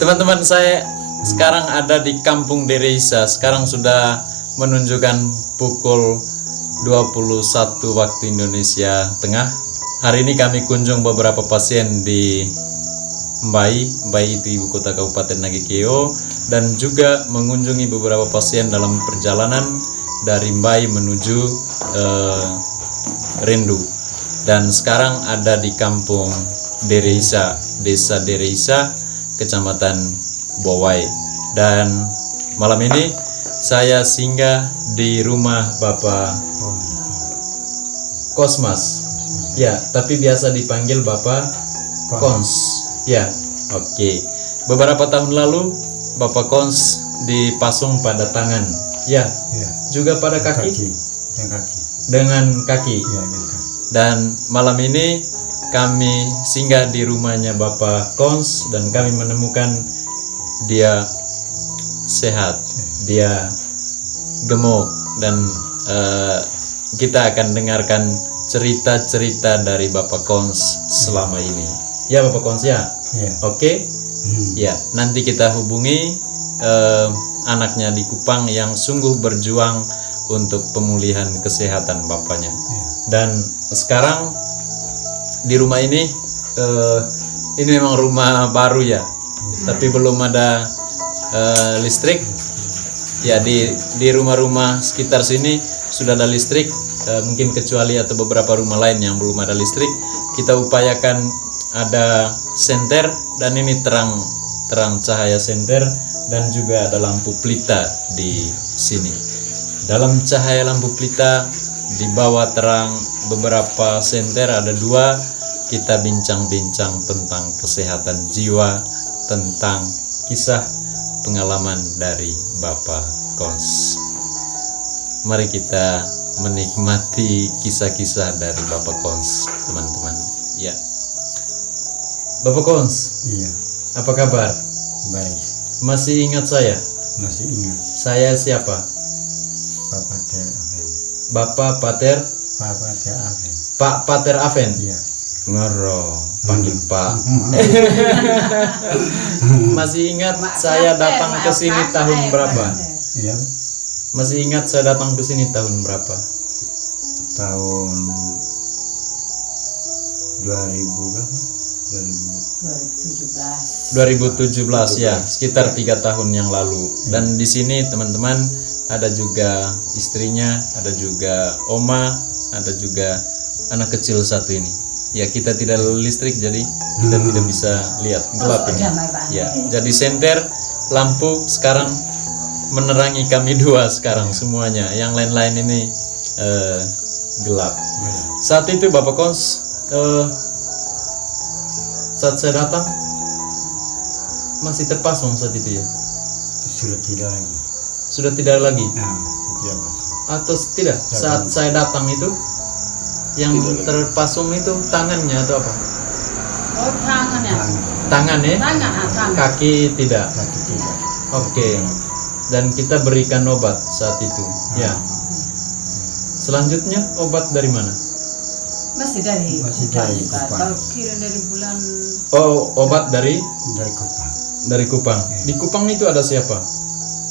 Teman-teman, saya sekarang ada di Kampung Dereisa. Sekarang sudah menunjukkan pukul 21 waktu Indonesia Tengah. Hari ini kami kunjung beberapa pasien di Mbai itu ibu kota Kabupaten Nagekeo, dan juga mengunjungi beberapa pasien dalam perjalanan dari Mbai menuju Rendu. Dan sekarang ada di Kampung Dereisa, Desa Dereisa, Kecamatan Bowai. Dan malam ini saya singgah di rumah Bapak Kosmas. Ya, tapi biasa dipanggil Bapak Kons. Ya, oke. Beberapa tahun lalu Bapak Kons dipasung pada tangan. Ya, juga pada kaki. Dengan kaki. Ya, dengan kaki. Dan malam ini kami singgah di rumahnya Bapak Kons dan kami menemukan dia sehat, dia gemuk, dan kita akan dengarkan cerita-cerita dari Bapak Kons selama ini. Ya Bapak Kons ya? Oke? Ya, nanti kita hubungi anaknya di Kupang yang sungguh berjuang untuk pemulihan kesehatan bapaknya. Dan sekarang di rumah ini memang rumah baru ya, tapi belum ada listrik. Ya, di rumah-rumah sekitar sini sudah ada listrik, mungkin kecuali atau beberapa rumah lain yang belum ada listrik. Kita upayakan ada senter, dan ini terang cahaya senter, dan juga ada lampu pelita di sini. Dalam cahaya lampu pelita, di bawah terang beberapa senter ada dua, kita bincang-bincang tentang kesehatan jiwa, tentang kisah pengalaman dari Bapak Kons. Mari kita menikmati kisah-kisah dari Bapak Kons, teman-teman. Ya, Bapak Kons. Iya. Apa kabar? Baik. Masih ingat saya? Masih ingat. Saya siapa? Bapak Ter Aven. Bapak Pater? Bapak Ter Aven. Pak Pater Aven? Iya. Ngoro, panggil Pak. Masih ingat saya datang ke sini tahun berapa? Iya. Masih ingat saya datang ke sini tahun berapa? Tahun 2000 berapa? 2017 ya, sekitar 3 tahun yang lalu. Dan di sini teman-teman ada juga istrinya, ada juga oma, ada juga anak kecil satu ini. Ya, kita tidak ada listrik jadi kita tidak bisa lihat, gelap ini. Ya, jadi senter lampu sekarang menerangi kami dua sekarang semuanya. Yang lain-lain ini gelap. Saat itu Bapak Kons, saat saya datang masih terpasung saat itu ya? Sudah tidak lagi. Sudah tidak lagi? Nah, tidak Mas. Atau tidak? Saat saya datang itu yang terpasung itu tangannya atau apa? Oh, tangannya. Tangan ya? Tangan. Kaki tidak? Kaki tidak. Oke. Dan kita berikan obat saat itu. Ya. Selanjutnya obat dari mana? Masih dari Kupang. Tahu kira dari bulan. Oh, obat dari Kupang. dari Kupang. Di Kupang itu ada siapa?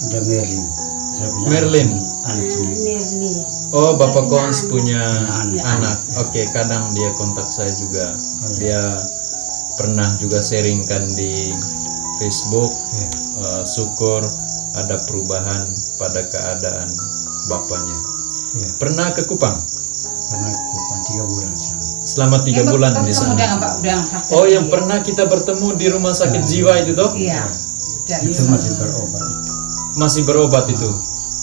Ada Merlin. Saya punya Merlin. anak sendiri. Oh, Bapak Kons punya Punya anak. Oke, kadang dia kontak saya juga. Dia pernah juga sharingkan di Facebook. Syukur ada perubahan pada keadaan bapaknya. Pernah ke Kupang? Pernah ke Kupang 3 bulan sana. Selama 3 bulan di sana. Oh, yang pernah kita bertemu di rumah sakit jiwa itu toh? Iya. Itu masih berobat. Masih berobat itu.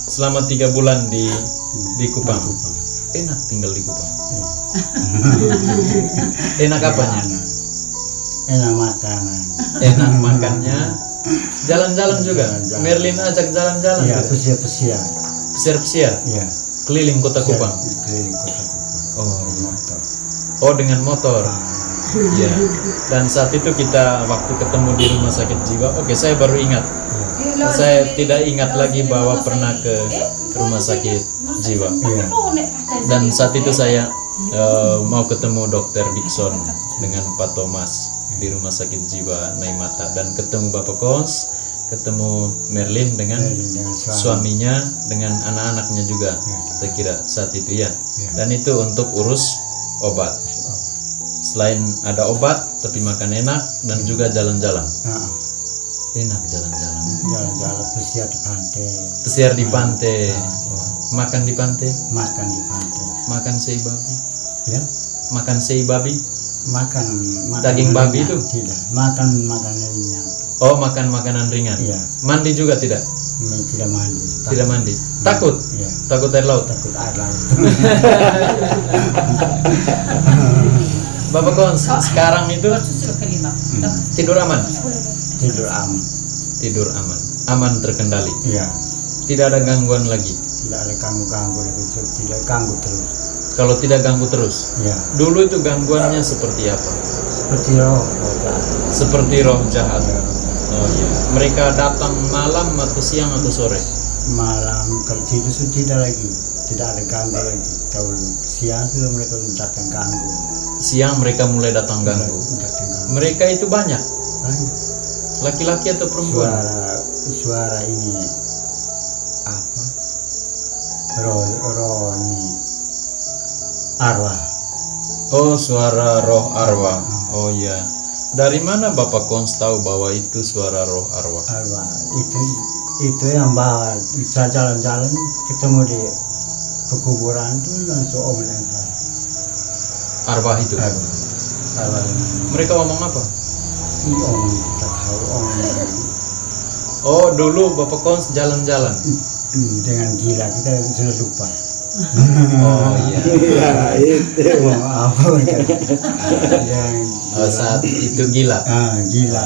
Selama 3 bulan di Kupang. Enak tinggal di Kupang. Enak apanya? Enak makanan. Enak makannya. Jalan-jalan juga. Jalan-jalan. Merlin ajak jalan-jalan. Iya, juga. pesiar-pesiar. Pesiar-pesiar. Iya. Keliling kota Kupang. Keliling kota Kupang. Oh, Motor. oh dengan motor. Iya. Dan saat itu kita waktu ketemu di rumah sakit jiwa. Oke, saya baru ingat. Saya tidak ingat lagi bahwa pernah ke rumah sakit jiwa. Dan saat itu saya mau ketemu Dokter Dixon dengan Pak Thomas. di rumah sakit jiwa Naimata, dan ketemu Bapak Kons, ketemu Merlin dengan Dengan suaminya, dengan anak-anaknya juga, saya kira saat itu ya. Dan itu untuk urus obat. Selain ada obat, tapi makan enak dan juga jalan-jalan. Enak jalan-jalan. Jalan-jalan pesiar di pantai. Pesiar di pantai. Makan di pantai. Makan di pantai. Makan sei babi. Ya. Makan sei babi. Makan Daging babi ringan. itu? Tidak. Makan makanan ringan. Oh, makan makanan ringan. Iya. Mandi juga tidak? Tidak mandi. Tidak mandi. Takut? Iya. Takut air laut? Takut air laut. Bapak Kons, sekarang itu Sudah kelima. tidur aman? Tidur aman. Tidur aman. Aman terkendali. Iya. Tidak ada gangguan lagi. Tidak ada ganggu-ganggu lagi. Tidak ganggu terus. Kalau tidak ganggu terus. Iya. Dulu itu gangguannya seperti apa? Seperti roh. Seperti roh jahat. Ya, Oh iya. Mereka datang malam atau siang atau sore? malam kalau tidur sudah tidak lagi. Tidak ada ganggu lagi. Kalau siang sudah mereka datang ganggu. Siang mereka mulai datang ganggu. Datang ganggu. Mereka itu banyak. Banyak. Laki-laki atau perempuan? Suara ini apa? Roh ini arwah. Oh, suara roh arwah. Oh iya. Dari mana Bapak Kons tahu bahwa itu suara roh arwah? Arwah itu yang bawa saya jalan-jalan ketemu di pekuburan itu langsung om yang saya. Arwah itu. Arwah Mereka ngomong apa? ini om kita tahu om Oh, dulu Bapak Kons jalan-jalan. dengan gila kita sudah lupa. Oh iya. Oh, apa mereka yang Saat itu gila. gila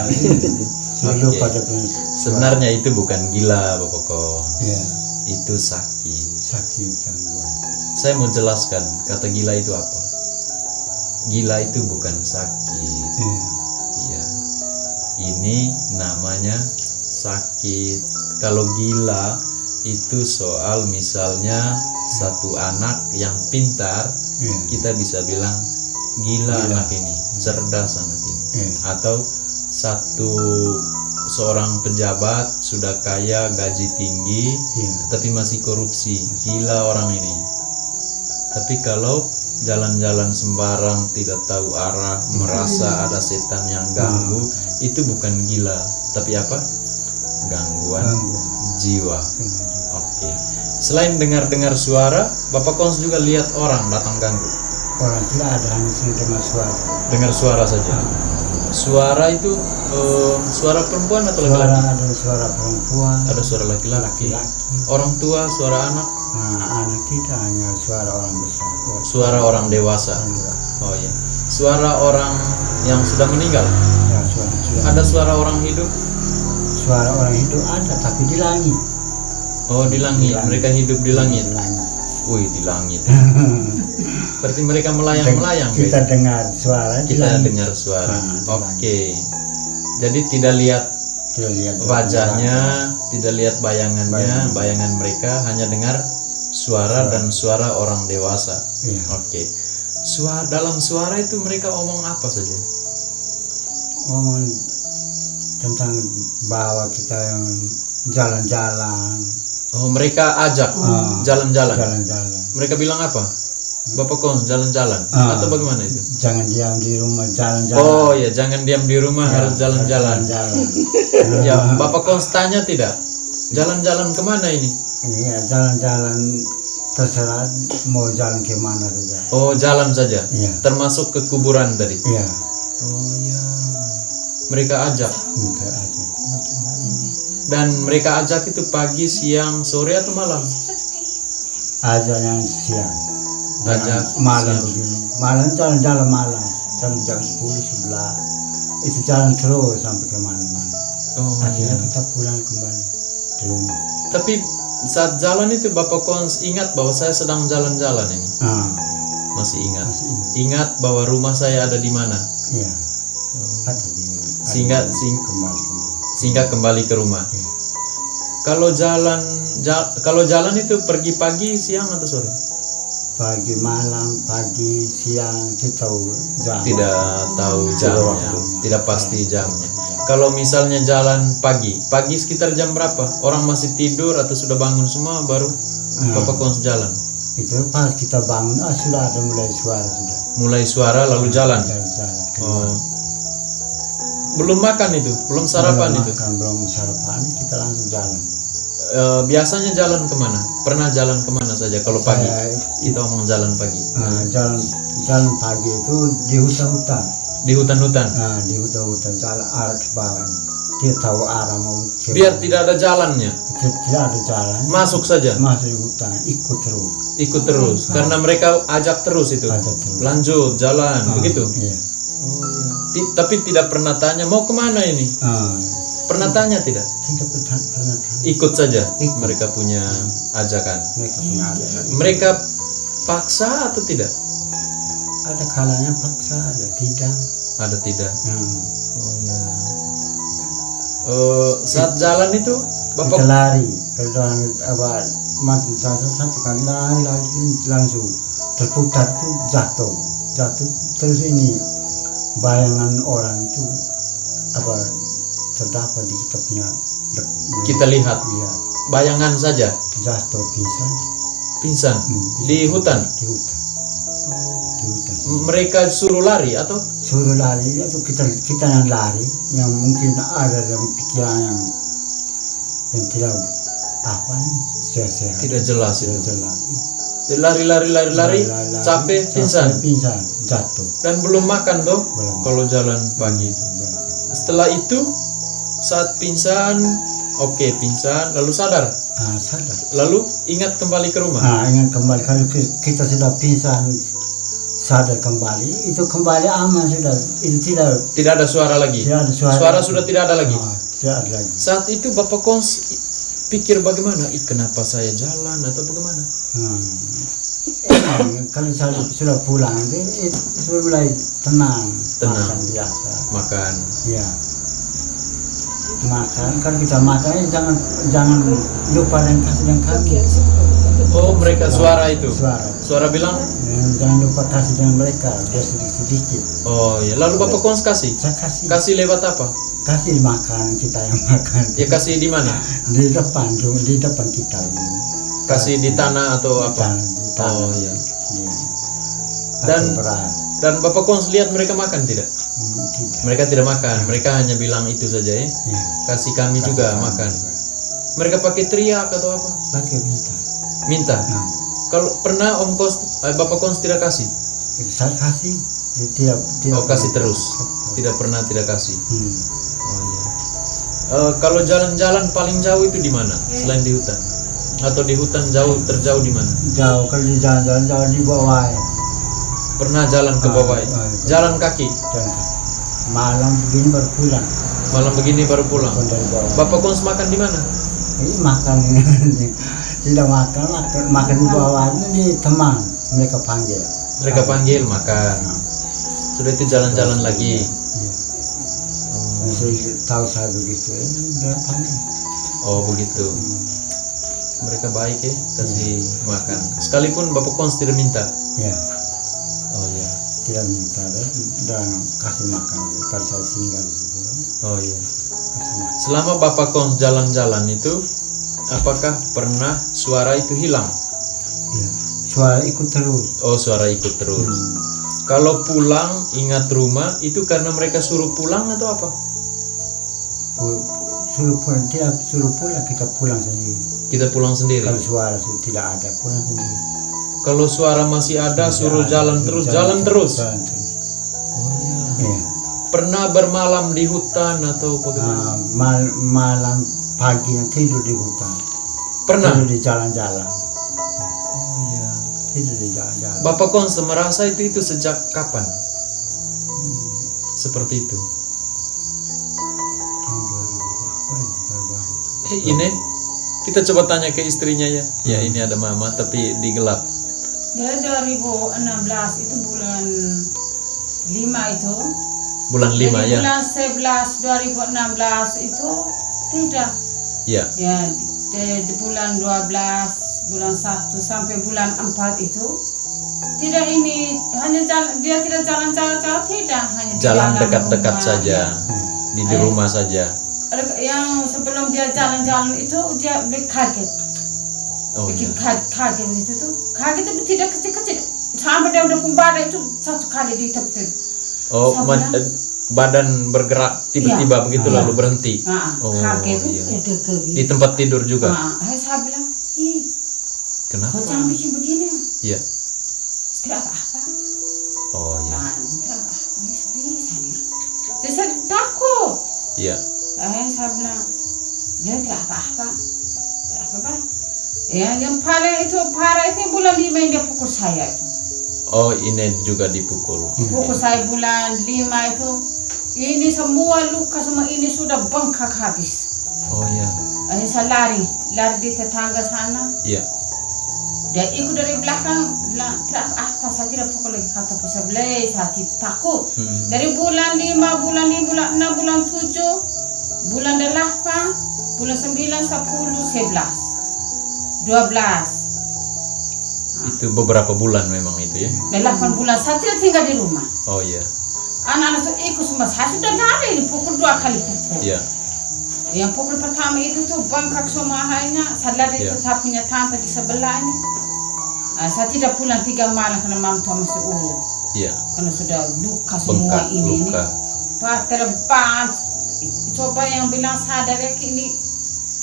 sudah Oke. lupa dia punya Sebenarnya itu bukan gila Bapak Kons. ya Itu sakit. sakit gangguan. Saya mau jelaskan kata gila itu apa. Gila itu bukan sakit. Ya. Iya. Ini namanya sakit. Kalau gila itu soal misalnya satu anak yang pintar, Ya. kita bisa bilang gila anak ini, cerdas anak ini. Ya. Atau seorang pejabat sudah kaya, gaji tinggi, Ya. tapi masih korupsi, gila orang ini. Tapi kalau jalan-jalan sembarang, tidak tahu arah, merasa ada setan yang ganggu, itu bukan gila, tapi apa? Gangguan Gangguan. jiwa. Oke. Selain dengar-dengar suara, Bapak Kons juga lihat orang datang ganggu. Orang tidak ada hanya dengar suara. Dengar suara saja. Suara itu suara perempuan atau Suara laki-laki? ada suara perempuan, Ada suara laki-laki. laki-laki. Orang tua, suara anak, Anak kita hanya suara orang besar. suara orang dewasa. Oh iya. Suara orang yang sudah meninggal. Ya, suara Ada suara orang hidup. suara orang hidup ada tapi di langit. Oh, di langit. Mereka hidup di langit. Di langit. Wih, di langit. Berarti mereka melayang-melayang. Kita gitu. dengar suara di Kita langit. dengar suara. Di Oke. Jadi tidak lihat Kita lihat wajahnya, tidak lihat bayangannya, bayangan mereka, hanya dengar suara dan suara orang dewasa. Iya. Oke. Dalam suara itu mereka omong apa saja? Ngomong tentang bahwa kita yang jalan-jalan. Oh, mereka ajak jalan-jalan. Jalan-jalan. Mereka bilang apa? Bapak Kons jalan-jalan atau bagaimana itu? Jangan diam di rumah, jalan-jalan. Oh ya, jangan diam di rumah, harus jalan-jalan. Jalan. Ya, Bapak Kons tanya tidak? Jalan-jalan kemana ini? Iya, jalan-jalan terserah mau jalan ke mana saja. Oh, jalan saja. Iya. Termasuk ke kuburan tadi. Iya, Oh ya. Mereka ajak. itu aja. Dan mereka ajak itu pagi, siang, sore atau malam? Aja yang siang. Ajak Malam siang. begini. Malam jalan-jalan malam. Jam 10, 11. Itu jalan terus sampai ke mana-mana. Oh Akhirnya iya. kita pulang kembali di rumah. Tapi saat jalan itu Bapak Kons ingat bahwa saya sedang jalan-jalan ini. Masih ingat. Masih ingat. Ingat bahwa rumah saya ada di mana. Iya. Ada di Sehingga kembali. sehingga kembali ke rumah. Iya. Kalau jalan itu pergi pagi, siang atau sore? pagi malam, pagi siang kita tahu jam. Tidak tahu jamnya, tidak pasti jamnya. Kalau misalnya jalan pagi sekitar jam berapa? Orang masih tidur atau sudah bangun semua baru Bapak Kons jalan? Itu pas kita bangun sudah ada mulai suara sudah. Mulai suara lalu jalan. Jalan Oh. Belum makan itu, belum sarapan itu. Belum sarapan, kita langsung jalan. Biasanya jalan kemana? Pernah jalan kemana saja kalau pagi? Kita ngomong jalan pagi. Jalan pagi itu di hutan-hutan. Di hutan-hutan. Di hutan-hutan jalan arah ke bawah. Dia tahu arah mau ke Biar tidak ada jalannya. tidak ada jalan. Masuk saja. Masuk di hutan, ikut terus. Ikut terus. Karena mereka ajak terus itu. Ada terus. Lanjut jalan, begitu. Iya. Tapi tidak pernah tanya mau kemana ini. Pernah tanya tidak? Tidak pernah. Ikut saja. Mereka punya ajakan. Mereka punya ada. Mereka paksa atau tidak? Ada kalanya paksa, ada tidak. Ada tidak. Oh ya. Saat jalan itu Kita Bapak lari, kalau mati satu kali lari langsung terputar itu jatuh terus ini bayangan orang itu terdapat di kita punya kita lihat lihat bayangan saja jatuh pingsan di hutan. di hutan Mereka suruh lari atau suruh lari itu kita yang lari yang mungkin ada dalam pikiran yang tidak sehat tidak jelas itu. tidak jelas Lari, capek, pingsan jatuh dan belum makan toh. Belum. Kalau jalan pagi itu. Setelah itu saat pingsan, pingsan lalu sadar. Sadar. Lalu ingat kembali ke rumah. Ingat kembali kalau kita sudah pingsan sadar kembali itu kembali aman sudah itu Tidak ada suara lagi. tidak ada suara. Suara sudah tidak ada lagi. Tidak ada lagi. Saat itu Bapak Kons pikir bagaimana? Kenapa saya jalan atau bagaimana? Kalau saya sudah pulang itu sudah mulai tenang. Makan biasa. Makan. Ya. Makan kan kita makan jangan lupa dan kasih dan kami. Oh, mereka suara itu. Suara Bilang. Jangan lupa kasih dengan mereka biar sedikit. Oh ya, lalu Bapak Kons kasih. Saya kasih. Kasih lewat apa? Kasih makan kita yang makan. Ya kasih di mana? Di depan kita. Kasih di tanah atau apa? Di tanah. Oh iya. Dan beras. Dan Bapak Kons lihat mereka makan tidak? Tidak. Mereka tidak makan. Mereka hanya bilang itu saja ya. Ya. Kasih kami juga makan. Mereka pakai teriak atau apa? Pakai minta. Minta. Kalau pernah Bapak Kons tidak kasih? Saya kasih. Dia tidak. Kasih terus. Tidak pernah tidak kasih. Oh iya. Kalau jalan-jalan paling jauh itu di mana? Selain di hutan? Atau di hutan terjauh di mana? Jauh kalau di jalan di bawah. Pernah jalan ke bawah? Jalan kaki? Malam begini baru pulang. Malam begini baru pulang. Dari bawah. Bapak Kons makan di mana? Ini makan. Tidak makan di bawah ini teman mereka panggil. Mereka panggil makan. Sudah itu jalan-jalan lagi. Tahu saya begitu, dia panggil. Oh begitu. Mereka baik ya, kasih makan. Sekalipun Bapak Kons tidak minta. Ya. Oh ya. Tidak minta dan kasih makan kalau saya tinggal di situ. Oh iya. Selama Bapak Kons jalan-jalan itu, apakah pernah suara itu hilang? Ya. Suara ikut terus. Oh suara ikut terus. Kalau pulang ingat rumah itu karena mereka suruh pulang atau apa? Suruh pulang, tidak suruh pulang, kita pulang sendiri. Kita pulang sendiri. Kalau suara tidak ada, pulang sendiri. Kalau suara masih ada, suruh jalan terus. Jalan terus. Oh iya. Ya. Pernah bermalam di hutan atau bagaimana? Malam pagi tidur di hutan. Pernah? Tidur di jalan-jalan. Oh iya. Tidur di jalan-jalan. Bapak Kons merasa itu sejak kapan? Seperti itu. Tahun 2000 Ini kita coba tanya ke istrinya ya. Ya ini ada mama tapi di gelap. Dari 2016 itu bulan 5 itu. Bulan 5 Jadi ya. bulan 11 2016 itu tidak. Ya. Ya di bulan 12 bulan 1 sampai bulan 4 itu tidak ini hanya jalan, dia tidak jalan jauh-jauh, tidak hanya di Jalan dalam dekat-dekat rumah. saja. Di rumah saja. Yang sebelum dia jalan-jalan itu dia kaget. Oh Bikin ya. kaget itu tuh. Kaget itu tidak kecil-kecil. Sampai dia udah kumbara itu satu kali ditepil. Oh, Saya bilang, badan bergerak tiba-tiba Iya. begitu Iya. lalu berhenti. Oh, kaget itu iya. dia kaget. Di tempat tidur juga. Saya bilang, ih, Kenapa? kau jangan bikin begini. Iya. Tidak apa-apa. Oh iya. Tidak apa-apa. Bisa nih. Saya takut. Iya. Saya bilang, dia tidak apa-apa. Tidak apa-apa. Ya, yang paling itu parah itu bulan 5 yang dia pukul saya itu. Oh, ini juga dipukul. Pukul saya bulan 5 itu. Ini semua luka semua ini sudah bengkak habis. Oh iya. Saya lari di tetangga sana. Iya. Dia ikut dari belakang, bilang, tidak apa, saya tidak pukul lagi, kata sebelah, saya takut. Dari bulan 5, bulan 6, bulan 7, bulan 8, bulan 9, 10, 11, 12. Itu beberapa bulan memang itu ya. 8 bulan saya tidak tinggal di rumah. Oh iya. Anak-anak itu ikut semua, saya sudah lari, dipukul 2 kali pukul. Iya. Yang pukul pertama itu tuh bengkak semua hanya, saya lari Iya. itu saya punya tante di sebelahnya. Saya tidak pulang 3 malam karena malam tua masih urut. Iya. Karena sudah luka semua Bengkak, ini. luka. Pak terbang. Coba yang bilang sadar ya ini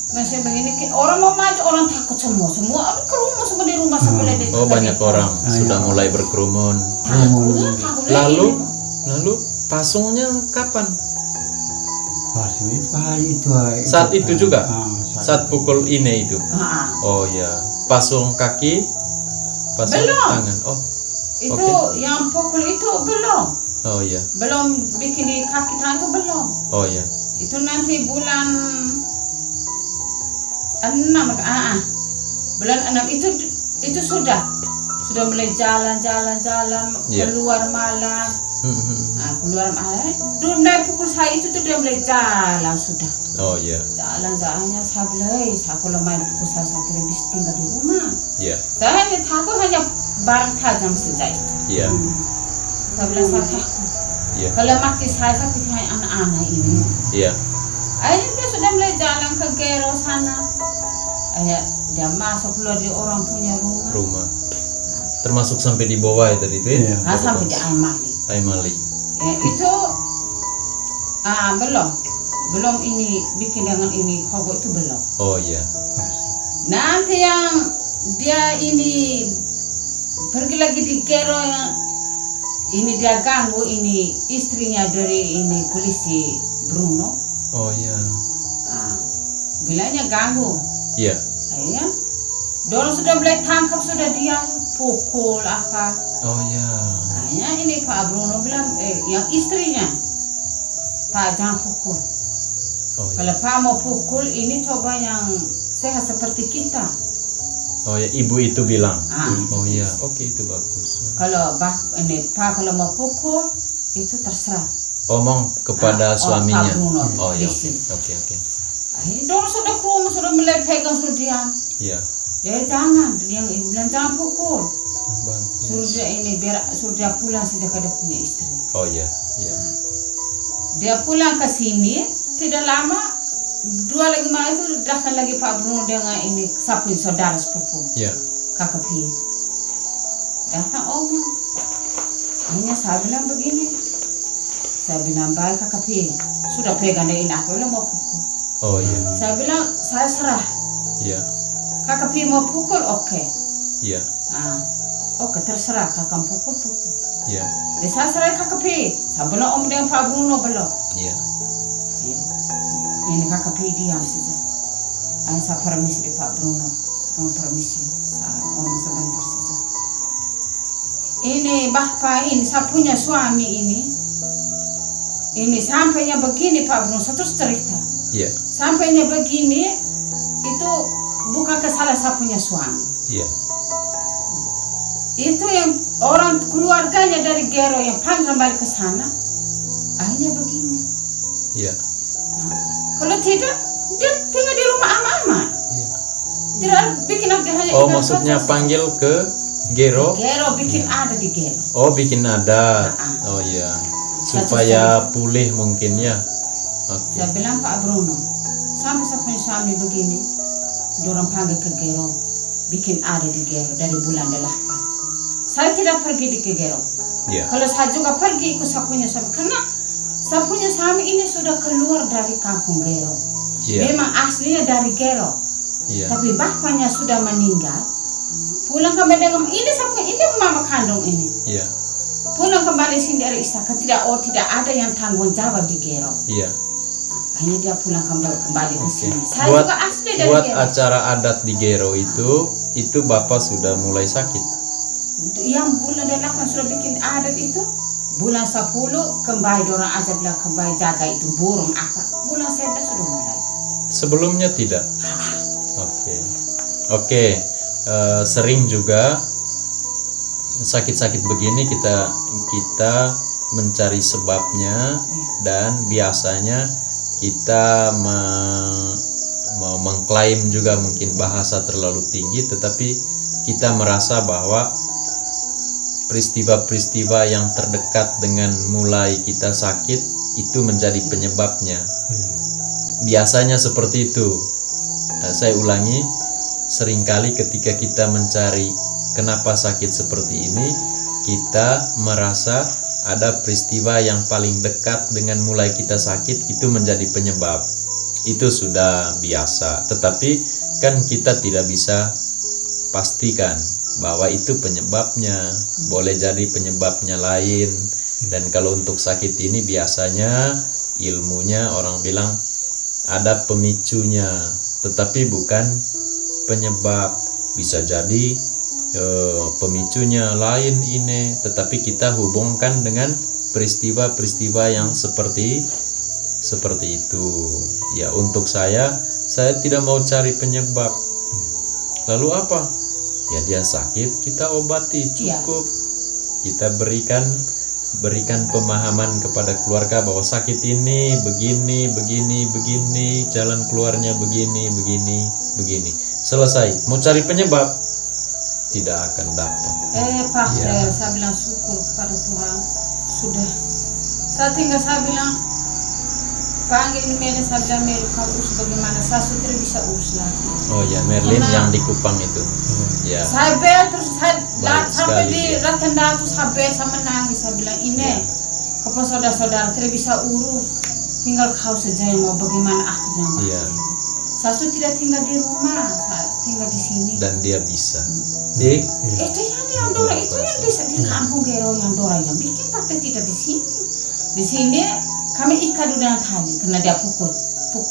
masih begini. Orang mau maju, orang takut semua. Semua orang ke rumah, semua di rumah sebelah. Oh, banyak orang sudah mulai berkerumun. Takut Lalu pasungnya kapan? Pas itu hari itu. Saat itu juga? Saat Saat pukul ini itu. Oh iya. Pasung kaki, pasung Belum. tangan. Oh. itu Oke. yang pukul itu belum. Oh iya. Belum bikin di kaki tangan itu belum. Oh iya. Itu nanti bulan 6. Bulan 6 itu sudah mulai jalan Iya. keluar malam. Keluar malam. Dari pukul saya itu tuh dia mulai jalan sudah. Oh iya. Jalannya saya bilang, saya kalau main pukul saya tidak bisa tinggal di rumah. Iya. Saya hanya takut hanya barang tajam saja itu. Iya. Saya bilang saya takut. Iya. Kalau mati saya pikir hanya anak-anak ini. Iya. Akhirnya dia sudah mulai jalan ke Gero sana. Akhirnya dia masuk keluar di orang punya rumah. Rumah. Termasuk sampai di bawah ya tadi itu ya? Iya. Sampai di Aimali. Aimali. Itu belum ini bikin dengan ini kogo itu belum. Oh iya. Nanti yang dia ini pergi lagi di Gero yang ini dia ganggu ini istrinya dari ini polisi Bruno. Oh iya. Bilangnya ganggu. Iya. Akhirnya dorong sudah mulai tangkap sudah dia pukul apa. Oh iya. Akhirnya ini Pak Bruno bilang yang istrinya Pak jangan pukul. Oh iya. Kalau Pak mau pukul ini coba yang sehat seperti kita. Oh ya, ibu itu bilang. Ah. Oh iya, oke itu bagus. Kalau Pak kalau mau pukul itu terserah. Omong kepada suaminya. Pak Bruno. Oh iya, Listen. oke. Akhirnya dorong sudah ke rumah sudah mulai pegang sudah diam. Iya. Dia jangan, yang ibu bilang jangan pukul. Bagus. Suruh dia ini suruh dia pulang sejak dia punya istri. Oh iya, iya. Dia pulang ke sini tidak lama 2 lagi malam itu datang lagi Pak Bruno dengan ini sapu saudara sepupu Iya. kakak Pi. Datang omong. Hanya saya bilang begini. Saya bilang baik kakak Pi. Sudah pegang dia ini aku bilang mau pukul. Oh iya. Saya bilang saya serah. Iya. Kakak Pi mau pukul oke. Iya. Oke terserah kakak pukul. Iya. Jadi saya serah kakak Pi. Saya bilang om dengan Pak Bruno belum. Iya. Ini kakak Pi diam saja. Saya permisi di Pak Bruno. Permisi. Saya om sebentar saja. Ini bapak ini saya punya suami ini. Ini sampainya begini Pak Bruno satu cerita. Iya. Sampainya begini itu bukan kesalahan saya punya suami. Iya. Itu yang orang keluarganya dari Gero yang panggil balik ke sana. Akhirnya begini. Iya. Kalau tidak, dia tinggal di rumah aman-aman. Iya. Tidak bikin apa hanya Oh, ingat maksudnya saja. panggil ke Gero? Gero bikin ada di Gero. Oh, bikin adat. Ah. Oh iya. Supaya pulih mungkin ya. Oke. Saya bilang Pak Bruno, sampai saya punya suami begini, dorang panggil ke Gero, bikin ada di Gero dari bulan 8. Saya tidak pergi di ke Gero. Iya. Kalau saya juga pergi ikut saya punya suami, karena saya punya suami ini sudah keluar dari kampung Gero. Iya. Memang aslinya dari Gero, Iya. tapi bapaknya sudah meninggal. Pulang kembali dengan ini saya punya ini mama kandung ini. Iya. Pulang kembali sini dari Isaka tidak ada yang tanggung jawab di Gero. Iya. Akhirnya dia pulang kembali ke Oke. sini. Saya Buat juga asli dari buat Gero. acara adat di Gero itu Bapak sudah mulai sakit. Yang bulan 8 sudah bikin adat itu, bulan 10 kembali dorang aja bilang kembali jaga itu burung apa. Bulan 11 sudah mulai. Sebelumnya tidak. Oke. Oke. Sering juga sakit-sakit begini kita mencari sebabnya, dan biasanya kita mau mengklaim juga mungkin bahasa terlalu tinggi, tetapi kita merasa bahwa peristiwa-peristiwa yang terdekat dengan mulai kita sakit itu menjadi penyebabnya. Biasanya seperti itu. Saya ulangi, seringkali ketika kita mencari kenapa sakit seperti ini, kita merasa ada peristiwa yang paling dekat dengan mulai kita sakit itu menjadi penyebab. Itu sudah biasa, tetapi kan kita tidak bisa pastikan bahwa itu penyebabnya. Boleh jadi penyebabnya lain. Dan kalau untuk sakit ini biasanya ilmunya orang bilang ada pemicunya, tetapi bukan penyebab. Bisa jadi pemicunya lain ini, tetapi kita hubungkan dengan peristiwa-peristiwa yang seperti itu. Ya, untuk saya tidak mau cari penyebab. Lalu apa? Ya, dia sakit, kita obati, cukup. Kita berikan pemahaman kepada keluarga bahwa sakit ini begini, jalan keluarnya begini. Selesai. Mau cari penyebab, tidak akan dapat. Pak, Ya. saya bilang syukur kepada Tuhan. Sudah. Saya bilang, panggil Meli, saya bilang Meli, kau urus bagaimana? Saya sudah bisa urus lagi. Oh ya, Merlin Karena- yang di Kupang itu. Ya. Saya bel terus saya Baik sampai sekali, di ya. Ratenda terus saya bel, saya menangis. Saya bilang ini kepada saudara-saudara tidak bisa urus, tinggal kau saja yang mau bagaimana aku bilang. Iya. Saya sudah tidak tinggal di rumah, saya tinggal di sini. Dan dia bisa. Itu yang Dora itu yang di kampung Gero yang Dora yang bikin, tapi tidak di sini. Di sini kami ikat dengan tali karena dia pukul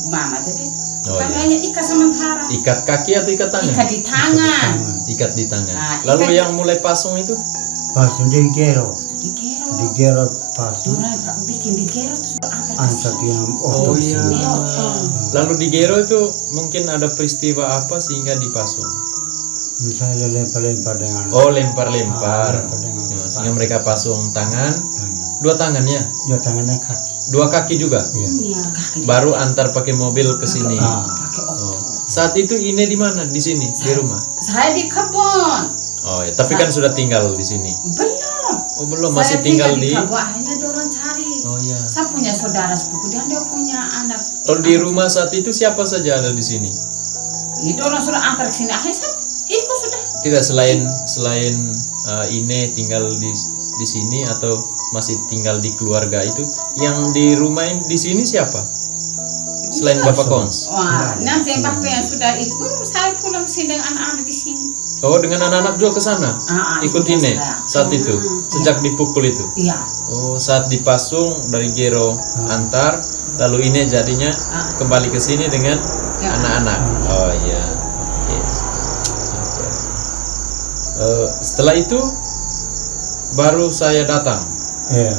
mama, jadi Oh, kami iya. hanya ikat sementara. Ikat kaki atau ikat tangan? Ikat di tangan. Ikat di tangan. Ah, Lalu ikat- yang mulai pasung itu? Pasung di Gero. Di Gero. Di Gero pasung. Dora bikin di Gero terus angkat ke Angkat sini. yang Oh otot iya. sini. Iya, Om. Lalu di Gero itu mungkin ada peristiwa apa sehingga dipasung? Misalnya lempar-lempar dengan Oh, lempar-lempar. lempar dengan Ya, sehingga mereka pasung tangan, tangan. dua tangan ya, Dua tangannya kaki. dua kaki juga. Iya. Iya, kaki Baru antar pakai mobil ke sini. pakai Oh. otot. Saat itu ini di mana? Di sini, di rumah. Saya di kebun. Oh ya, tapi kan sudah tinggal di sini. Belum. Oh belum, masih Saya tinggal di. kebun, hanya dorong cari. Oh ya. Saya punya saudara sepupu dan dia punya anak. Kalau di rumah saat itu siapa saja ada di sini? Itu orang sudah antar ke sini. Akhirnya saya ikut sudah. Tidak selain ini tinggal di sini atau masih tinggal di keluarga itu? Yang di rumah di sini siapa? Selain Bapak Kons. Wah, nanti yang bapak yang sudah itu baru saya pulang ke sini dengan anak-anak di sini. Oh, dengan anak-anak juga ke sana? Ikut iya, ini saya. saat itu, sejak dipukul itu. Iya. Oh, saat dipasung dari Gero antar, lalu ini jadinya kembali ke sini dengan Ya. anak-anak. Oh iya. Oke. Oke. Setelah itu baru saya datang. Iya.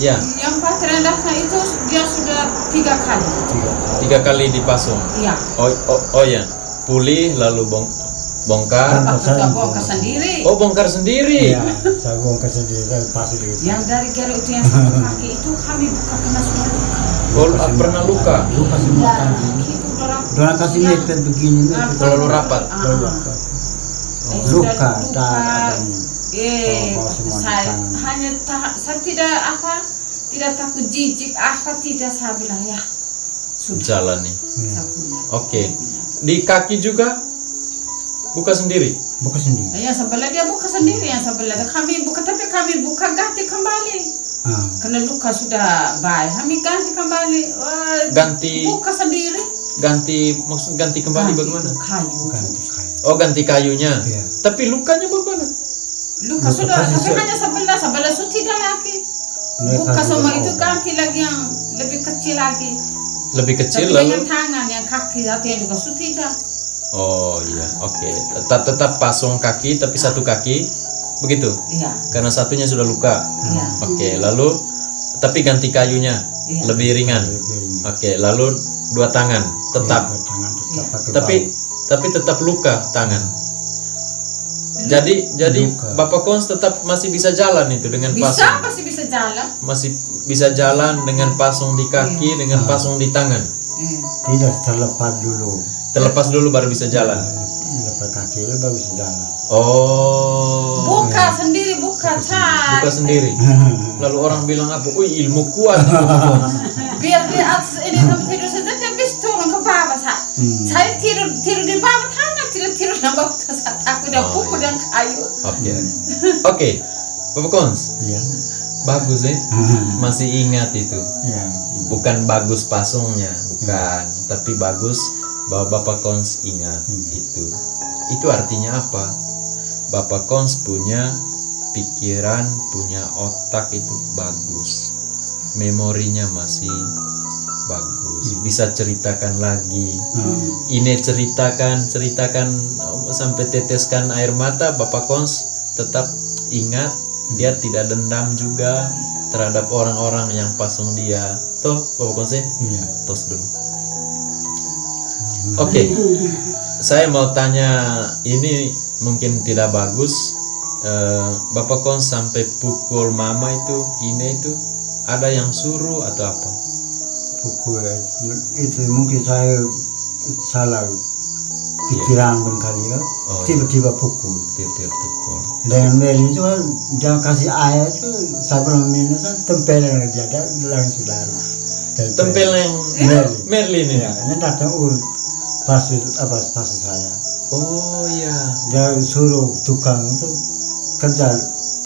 Ya, Yang Pak Terendahkan itu dia sudah 3 kali. 3 kali dipasung. Iya. Oh ya, pulih lalu bongkar. Bapak sudah bongkar sendiri. Oh, bongkar sendiri. Iya. Saya bongkar sendiri, saya pasang di situ. Yang dari Gero itu yang satu kaki itu kami buka karena sudah luka. Oh, pernah luka. Luka semua Ya, kaki. itu orang Orang kasih Ya. mepet begini, mepet. Terlalu rapat. Terlalu rapat. Sudah Luka, tak adanya. Oh, semua di saya tangan. hanya saya tidak takut jijik tidak, saya bilang ya sudah. Jalani. Ya. Saya punya. Oke. Di kaki juga buka sendiri. Buka sendiri. Yang sebelah dia buka sendiri, yang sebelah kami buka, tapi kami buka ganti kembali. Karena luka sudah baik, kami ganti kembali. Ganti Buka sendiri. maksud ganti kembali bagaimana? Kayu. Ganti kayu. Oh, ganti kayunya. Iya. Tapi lukanya bagaimana? Luka Luka sudah, kasih tapi se- hanya sebelah su tidak lagi. Mereka Buka juga semua itu obat. ganti lagi yang lebih kecil lagi. Lebih Tapi kecil dengan lalu. tangan yang kaki satu yang luka su tidak. Oh iya, oke. Tetap pasang kaki tapi satu kaki begitu. Iya, Karena satunya sudah luka. iya. Oke, lalu tapi ganti kayunya Iya. lebih ringan. Lebih ini. Oke, lalu dua tangan tetap. Ya, tangan tetap pakai Tapi tetap luka tangan. Jadi Luka. Bapak Kons tetap masih bisa jalan itu dengan pasang. Masih bisa jalan. Masih bisa jalan dengan pasang di kaki, dengan pasang di tangan. Iya. bau. Tidak terlepas dulu. Terlepas dulu baru bisa jalan. Lepas kaki itu baru bisa jalan. Oh. Buka sendiri, buka cari. Buka sendiri. Lalu orang bilang apa? Wih, ilmu kuat. Biar di atas ini kamu tidur saja, dia bisa turun ke bawah. Saya tidur di bawah tanah, tidur di bawah. Saya takut dia Oh, pukul dan kayu. Oke. Bapak Kons, Iya. bagus ya. Masih ingat itu. Ya. Bukan bagus pasungnya, bukan, tapi bagus bahwa Bapak Kons ingat itu. Itu artinya apa? Bapak Kons punya pikiran, punya otak itu bagus. Memorinya masih bagus. Bisa ceritakan lagi. Ini ceritakan sampai teteskan air mata. Bapak Kons tetap ingat. Dia tidak dendam juga terhadap orang-orang yang pasung dia. Toh, Bapak Kons ya? Iya. Tos dulu. Oke. Saya mau tanya, ini mungkin tidak bagus. Bapak Kons sampai pukul mama ini itu ada yang suruh atau apa? Pukul itu mungkin saya salah pikiran berkali ya. Oh, Tiba-tiba pukul. Tiap-tiap pukul. Dengan Meli itu kan dia kasih air itu saya belum minum kan tempelin dia langsung lari. Tempel yang Meli. Merlin ini. Ya, ini datang pas saya. Oh iya. Dia suruh tukang itu kerja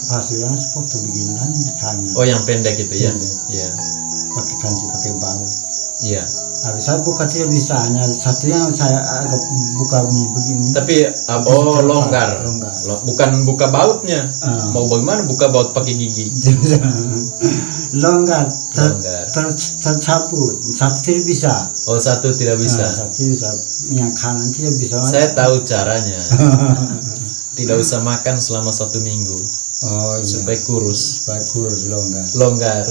pasir yang seperti begini di tangan. Oh yang pendek itu ya? Pendek. Iya. Pakai kanci pakai bau. Iya. Habis saya buka tidak bisa, hanya satu yang saya agak buka begini. Tapi longgar. Longgar. Bukan buka bautnya. Ah. Mau bagaimana buka baut pakai gigi? Longgar, Longgar. tercabut, satu tidak bisa. Oh satu tidak bisa. Satu bisa, yang kanan tidak bisa. Saya tahu caranya. Tidak usah makan selama 1 minggu Oh iya. supaya kurus. Supaya kurus longgar. Longgar.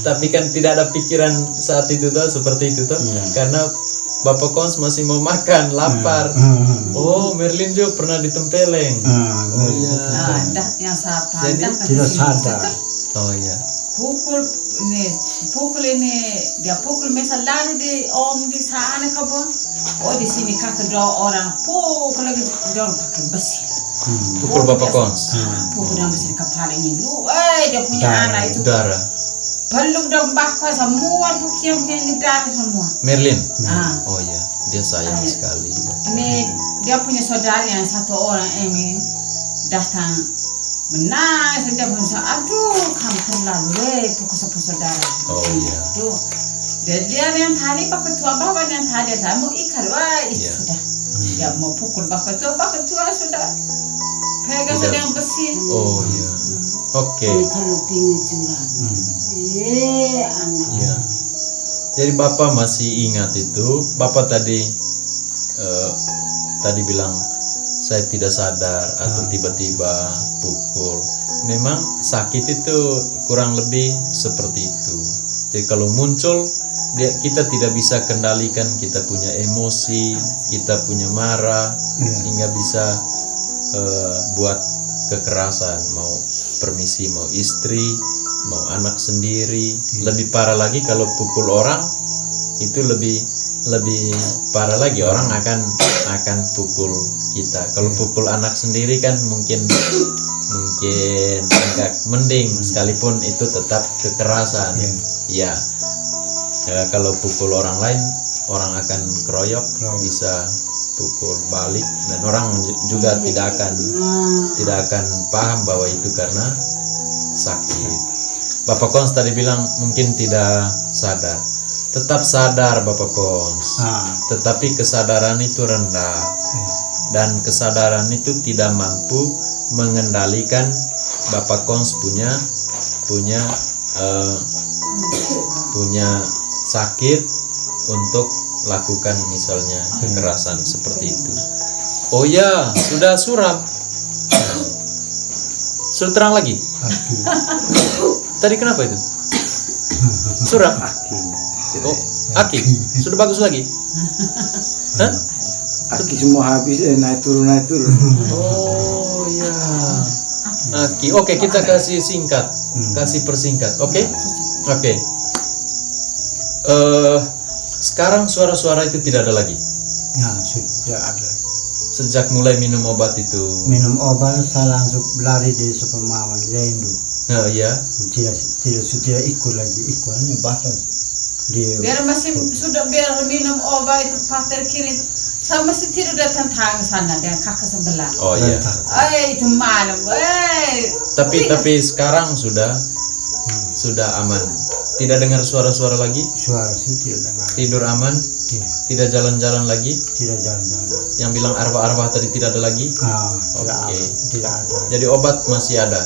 Tapi kan tidak ada pikiran saat itu tuh seperti itu tuh. Iya. Karena Bapak Kons masih mau makan, lapar. Oh, Merlin juga pernah ditempeleng. Oh iya. Nah, dah yang saya Jadi, pandang tidak sadar. Oh iya. pukul ini dia pukul misal lari di di sana kabon. Oh di sini kata dua orang pukul lagi dorong pakai besi. Pukul Bapak Kons. Pukul dengan besi di kepala ini lu, dia punya Darah. anak itu Darah. peluk dan bapak semua bukian ini darah semua. Merlin. Ah, Oh iya, dia sayang Ayo. sekali. ini dia punya saudara yang satu orang ini datang menangis, dia pun aduh kamu terlalu pukul saudara. Oh iya. Tuh, dia yang tadi bapak tua bawa yang tadi saya mau ikat, wah itu Iya. sudah. Dia mau pukul bapak tua sudah pegang Sudah. sudah yang besi. Oh iya. Oke. Kalau pingin curang, anak. Iya. Jadi Bapak masih ingat itu. Bapak tadi bilang saya tidak sadar atau tiba-tiba pukul. Memang sakit itu kurang lebih seperti itu. Jadi kalau muncul kita tidak bisa kendalikan, kita punya emosi, kita punya marah, hingga bisa buat kekerasan, mau permisi, mau istri, mau anak sendiri. Lebih parah lagi kalau pukul orang, itu lebih parah lagi, orang akan pukul kita. Kalau pukul anak sendiri kan mungkin agak mending, sekalipun itu tetap kekerasan. Ya, kalau pukul orang lain, orang akan keroyok, bisa pukul balik, dan orang juga tidak akan paham bahwa itu karena sakit. Bapak Kons tadi bilang mungkin tidak sadar. Tetap sadar Bapak Kons, tetapi kesadaran itu rendah, dan kesadaran itu tidak mampu mengendalikan Bapak Kons punya sakit untuk lakukan misalnya kekerasan seperti itu. Oh ya, sudah suram, sudah terang lagi. Tadi kenapa itu? Suram. Oh, aki sudah bagus lagi. Hah? Aki semua habis, naik turun. Oh ya, aki. Oke, kita kasih singkat, kasih persingkat. Oke. Sekarang suara-suara itu tidak ada lagi. Ya, sudah ada. Sejak mulai minum obat itu. Minum obat saya langsung lari di supermarket rindu. Nah, iya. Tidak ikut lagi, hanya basah. Biar masih sudah biar minum obat itu pater kiri itu, saya masih tidur di tentang sana dengan kakak sebelah. Oh iya. Itu malam. Tapi sekarang sudah aman. Tidak dengar suara-suara lagi. Suara sih tidak dengar. Tidur aman. Tidak jalan-jalan lagi. Tidak jalan-jalan. Yang bilang arwah-arwah tadi tidak ada lagi. Oke. Tidak ada. Jadi obat masih ada.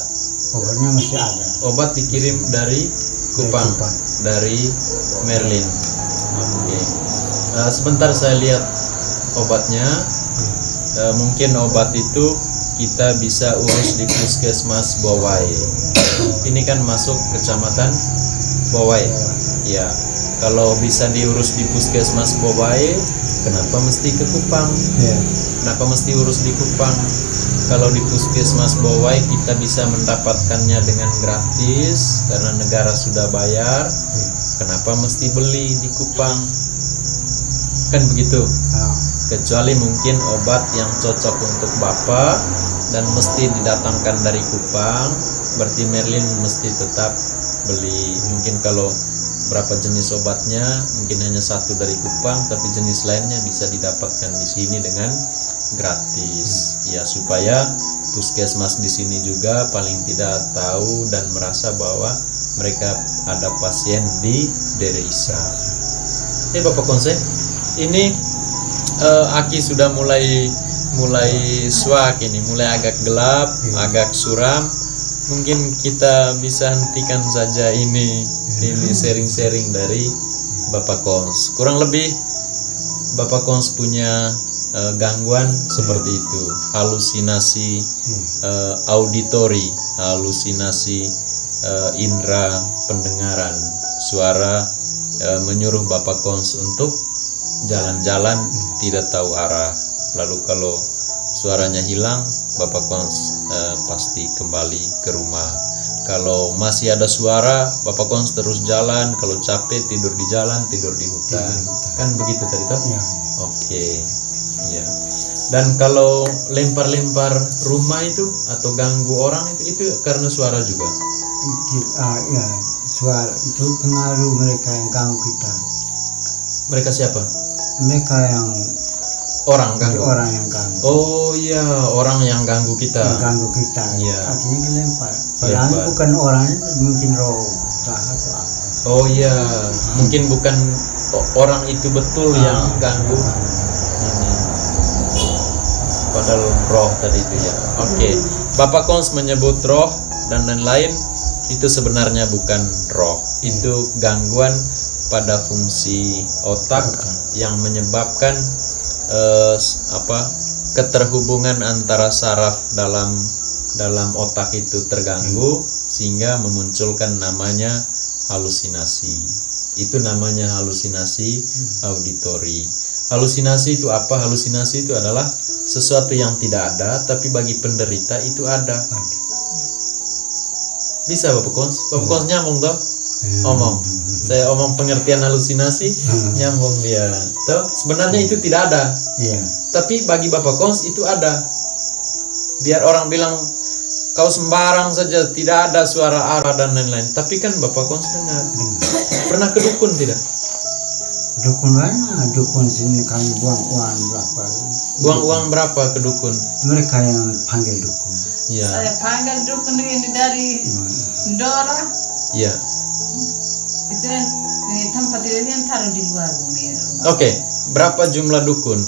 Obatnya masih ada. Obat dikirim dari Kupang, dari Merlin. Oke. Sebentar saya lihat obatnya. Mungkin obat itu kita bisa urus di Puskesmas Bowai. Ini kan masuk kecamatan Bowai. Ya. Kalau bisa diurus di Puskesmas Bowai, kenapa mesti ke Kupang? Kenapa mesti urus di Kupang? Kalau di Puskesmas Bowai kita bisa mendapatkannya dengan gratis karena negara sudah bayar. Kenapa mesti beli di Kupang? Kan begitu. Kecuali mungkin obat yang cocok untuk Bapak dan mesti didatangkan dari Kupang, berarti Merlin mesti tetap beli. Mungkin kalau berapa jenis obatnya, mungkin hanya satu dari Kupang, tapi jenis lainnya bisa didapatkan di sini dengan gratis. Ya, supaya puskesmas di sini juga paling tidak tahu dan merasa bahwa mereka ada pasien di desa. Bapak Konse, ini aki sudah mulai suak ini, mulai agak gelap, agak suram. Mungkin kita bisa hentikan saja ini sharing-sharing dari Bapak Kons. Kurang lebih Bapak Kons punya gangguan seperti itu, halusinasi auditori, halusinasi indera pendengaran, suara menyuruh Bapak Kons untuk jalan-jalan tidak tahu arah. Lalu kalau suaranya hilang, Bapak Kons pasti kembali ke rumah. Kalau masih ada suara, Bapak Kons terus jalan. Kalau capek tidur di jalan, tidur di hutan. Kan begitu tadi toh? Ya. Oke. Ya. Dan kalau lempar-lempar rumah itu atau ganggu orang itu karena suara juga. Ya, suara itu pengaruh mereka yang ganggu kita. Mereka siapa? Mereka yang Orang ganggu. orang yang ganggu. Oh iya, orang yang ganggu kita. Mengganggu kita. Iya. Akhirnya dilempar. Lempar. Padahal bukan orangnya, mungkin roh jahat atau apa. Oh iya, mungkin bukan orang itu betul yang ganggu. Ini. Padahal roh tadi itu ya. Oke. Bapak Kons menyebut roh dan lain-lain, itu sebenarnya bukan roh. Itu gangguan pada fungsi otak yang menyebabkan keterhubungan antara saraf dalam otak itu terganggu sehingga memunculkan namanya halusinasi. Itu namanya halusinasi auditori. Halusinasi itu apa? Halusinasi itu adalah sesuatu yang tidak ada tapi bagi penderita itu ada. Bisa Bapak Kons? Bapak Kons nyambung toh? Omong. Saya omong pengertian halusinasi, nyambung dia. Toh sebenarnya itu tidak ada. Iya. Tapi bagi Bapak Kons itu ada. Biar orang bilang kau sembarang saja, tidak ada suara arah dan lain-lain. Tapi kan Bapak Kons dengar. Pernah ke dukun tidak? Dukun mana? Dukun sini kami buang uang berapa? Buang uang berapa ke dukun? Mereka yang panggil dukun. Iya. Saya panggil dukun ini dari Ndora. Iya. Itu yang ini tempat itu yang taruh di luar ini. Oke, berapa jumlah dukun?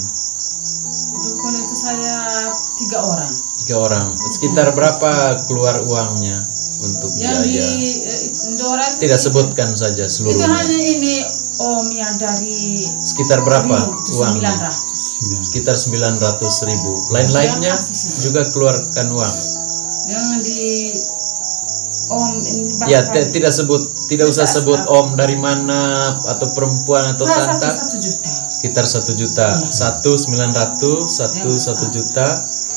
Dukun itu saya 3 orang. 3 orang. Sekitar berapa keluar uangnya untuk Yang di biaya? Ndora itu Tidak sebutkan saja itu seluruhnya. hanya ini om yang dari Sekitar berapa itu uangnya? 900. Sekitar 900.000. Lain-lainnya juga keluarkan uang. Yang di om ini Ya, bakal- tidak sebut, tidak usah sebut om dari mana atau perempuan atau tante. 1 juta. Sekitar 1 juta. 1.900, 1 juta.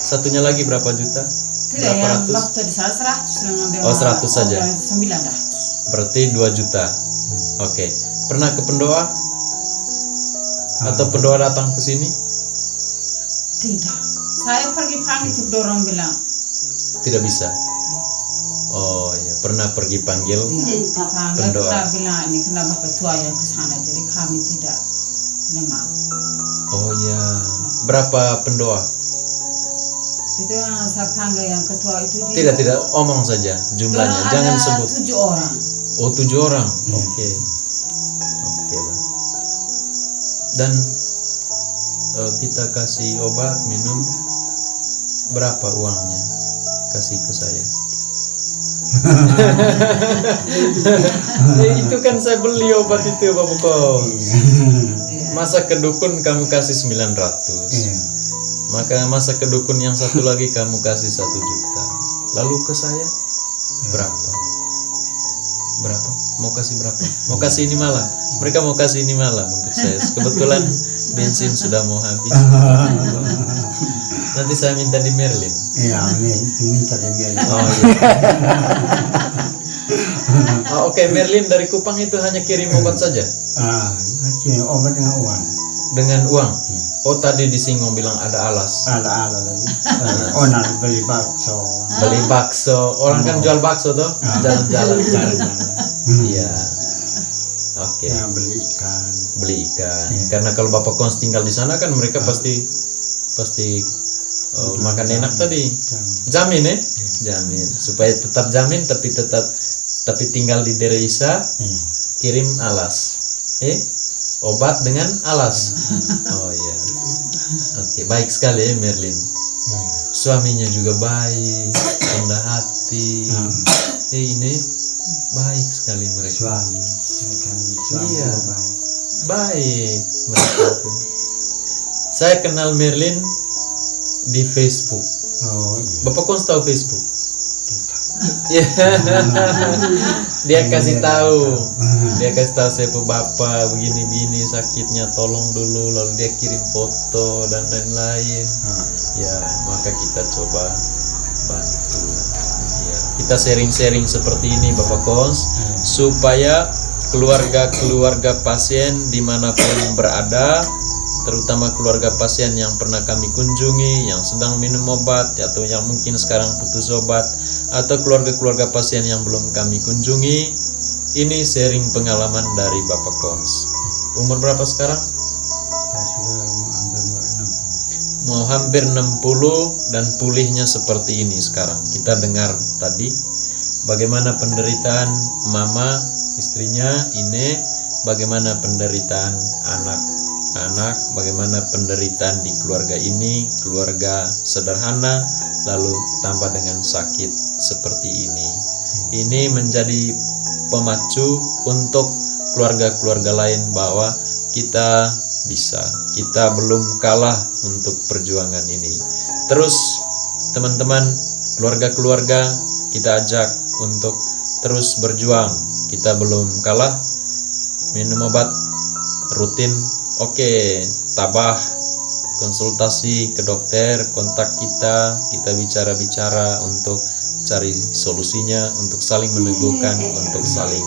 Satunya lagi berapa juta? Tidak Berapa yang ratus? waktu di sana 100 dengan dia Oh, 100 saja. 900. Berarti 2 juta. Oke. Pernah ke pendoa? Atau pendoa datang ke sini? Tidak. Saya pergi panggil itu orang bilang Tidak bisa. Oh iya, pernah pergi panggil. panggil Pendoa. kita bilang ini kenapa ketua yang ke sana jadi kami tidak mau. Oh iya. Berapa pendoa? Itu yang saya panggil yang ketua itu Tidak omong saja jumlahnya. Jangan sebut. 7 orang. Oh, 7 orang. Oke. Oke lah. Dan kita kasih obat minum. Berapa uangnya? Kasih ke saya. Itu kan saya beli obat itu Bapak Kos. Masa ke dukun kamu kasih 900. Iya. Maka masa ke dukun yang satu lagi kamu kasih 1 juta. Lalu ke saya berapa? Berapa? Mau kasih berapa? Mau kasih ini malam. Mereka mau kasih ini malam untuk saya. Kebetulan bensin sudah mau habis. Nanti saya minta di Merlin. Iya, minta dia. Oh iya. Oh, oke, Merlin dari Kupang itu hanya kirim obat saja Kini obat dengan uang. dengan uang. Iya. Oh, tadi disinggung bilang ada alas. Ala lagi. Onar beli bakso. Beli bakso. Orang kan jual bakso tuh. Jalan-jalan. Jalan-jalan. Iya. Oke. Ya, beli ikan. Beli ikan. Iya. Karena kalau Bapak Kons tinggal di sana kan mereka pasti makan enak tadi. Jamin ya? Jamin. Supaya tetap jamin tapi tinggal di desa kirim alas. Obat dengan alas. Oh iya. Oke, baik sekali ya Merlin. Suaminya juga baik, rendah hati. Ini baik sekali mereka. Suami. Iya. juga baik. Baik mereka itu. Saya kenal Merlin di Facebook. Oh iya. Bapak Kons tahu Facebook? Ya. Dia kasih tahu. Dia kasih tahu saya Pak Bapak begini-begini sakitnya tolong dulu, lalu dia kirim foto dan lain-lain. Ya, maka kita coba bantu. Ya, kita sharing-sharing seperti ini Bapak Kons supaya keluarga-keluarga pasien dimanapun berada, terutama keluarga pasien yang pernah kami kunjungi, yang sedang minum obat atau yang mungkin sekarang putus obat, atau keluarga-keluarga pasien yang belum kami kunjungi, ini sharing pengalaman dari Bapak Kons. Umur berapa sekarang? Saya sudah hampir 60. Mau hampir 60 dan pulihnya seperti ini sekarang. Kita dengar tadi bagaimana penderitaan mama, istrinya ini, bagaimana penderitaan anak-anak, bagaimana penderitaan di keluarga ini, keluarga sederhana, lalu tambah dengan sakit seperti ini. Ini menjadi pemacu untuk keluarga-keluarga lain bahwa kita bisa, kita belum kalah untuk perjuangan ini. Terus teman-teman, keluarga-keluarga kita ajak untuk terus berjuang. Kita belum kalah, minum obat rutin, oke, tabah, konsultasi ke dokter, kontak kita bicara-bicara untuk cari solusinya untuk saling meneguhkan, untuk saling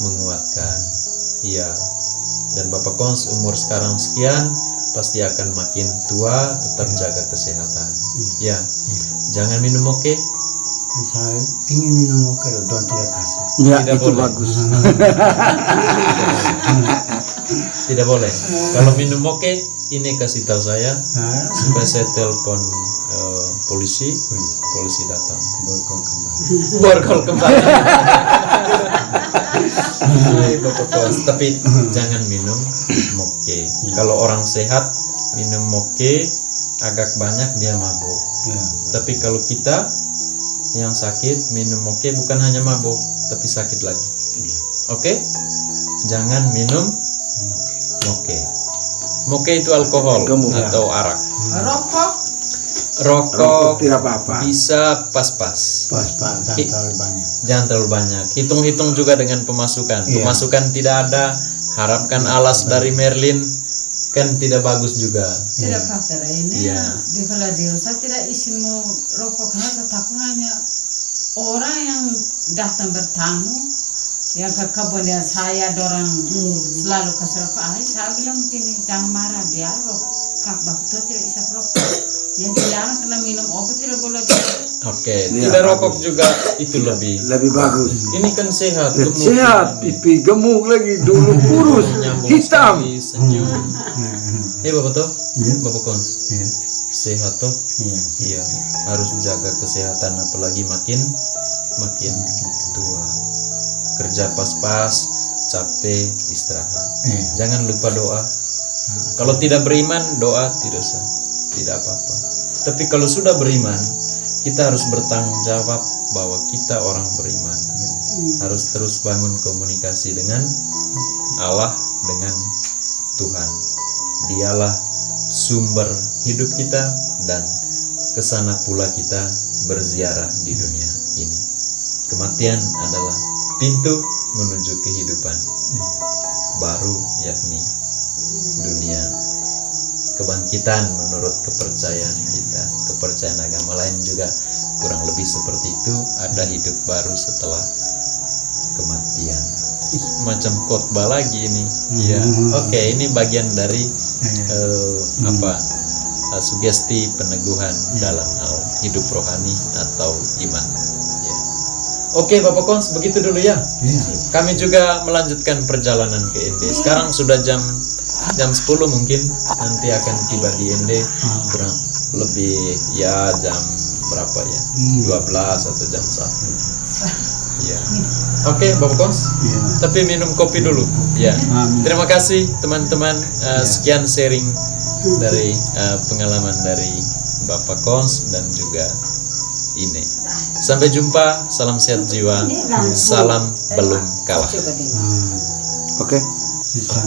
menguatkan. Iya. Dan Bapak Kons umur sekarang sekian, pasti akan makin tua, tetap jaga kesehatan. Ya. Jangan minum oke. Saya ingin minum oke, don tidak kasih. Ya, Tidak itu boleh. bagus. Tidak boleh. Kalau minum oke, ini kasih tahu saya Nah, supaya saya telepon polisi datang. borgol kembali. Borgol kembali. Bapak Kos, tapi jangan minum moke. Kalau orang sehat minum moke agak banyak dia mabuk. Ya, Tapi kalau kita yang sakit minum moke bukan hanya mabuk, tapi sakit lagi. Oke? Jangan minum moke. Moke itu alkohol Gemuk. atau arak. Rokok Rokok tidak apa-apa. bisa pas-pas. pas Pak, jangan terlalu banyak. Jangan terlalu banyak. Hitung-hitung juga dengan pemasukan. Iya. Pemasukan tidak ada, harapkan alas dari Merlin kan tidak bagus juga. tidak faktor ini. Iya. Di kalau di Rusa tidak isi mau rokok karena takut hanya orang yang datang bertamu yang ke kebun yang saya dorang selalu kasih rokok. Saya bilang begini, jangan marah dia rokok bakto tidak bisa rokok. Yang dilarang kena minum obat tidak boleh dia. Oke, Iya, tidak bagus. rokok juga itu lebih. bagus. Ini kan sehat, gemuk. Sehat, ini. pipi gemuk lagi, dulu kurus, Nyambung hitam. sekali, senyum. Bapak toh, Iya. Bapak Kons, Iya, sehat toh. iya. Iya, harus jaga kesehatan apalagi makin tua. Kerja pas-pas, capek, istirahat. Iya. Jangan lupa doa. Kalau tidak beriman, doa tidak usah, tidak apa-apa. Tapi kalau sudah beriman, kita harus bertanggung jawab bahwa kita orang beriman. Harus terus bangun komunikasi dengan Allah, dengan Tuhan. Dialah sumber hidup kita dan kesana pula kita berziarah di dunia ini. Kematian adalah pintu menuju kehidupan baru, yakni dunia kebangkitan menurut kepercayaan kita. Kepercayaan agama lain juga kurang lebih seperti itu, ada hidup baru setelah kematian. Macam khotbah lagi ini. Iya. Oke, ini bagian dari sugesti peneguhan dalam hal hidup rohani atau iman. Ya. Oke, Bapak Kons, begitu dulu ya. Iya. Kami juga melanjutkan perjalanan ke ND. Sekarang sudah jam 10 mungkin, nanti akan tiba di ND kurang lebih ya jam berapa ya? 12 atau jam 1. Ya. Oke, Bapak Kons. Iya. Tapi minum kopi dulu. Ya. Amin. Terima kasih teman-teman. Sekian sharing dari pengalaman dari Bapak Kons dan juga Ine. Sampai jumpa. Salam sehat jiwa. Salam belum kalah. Oke. Sisa.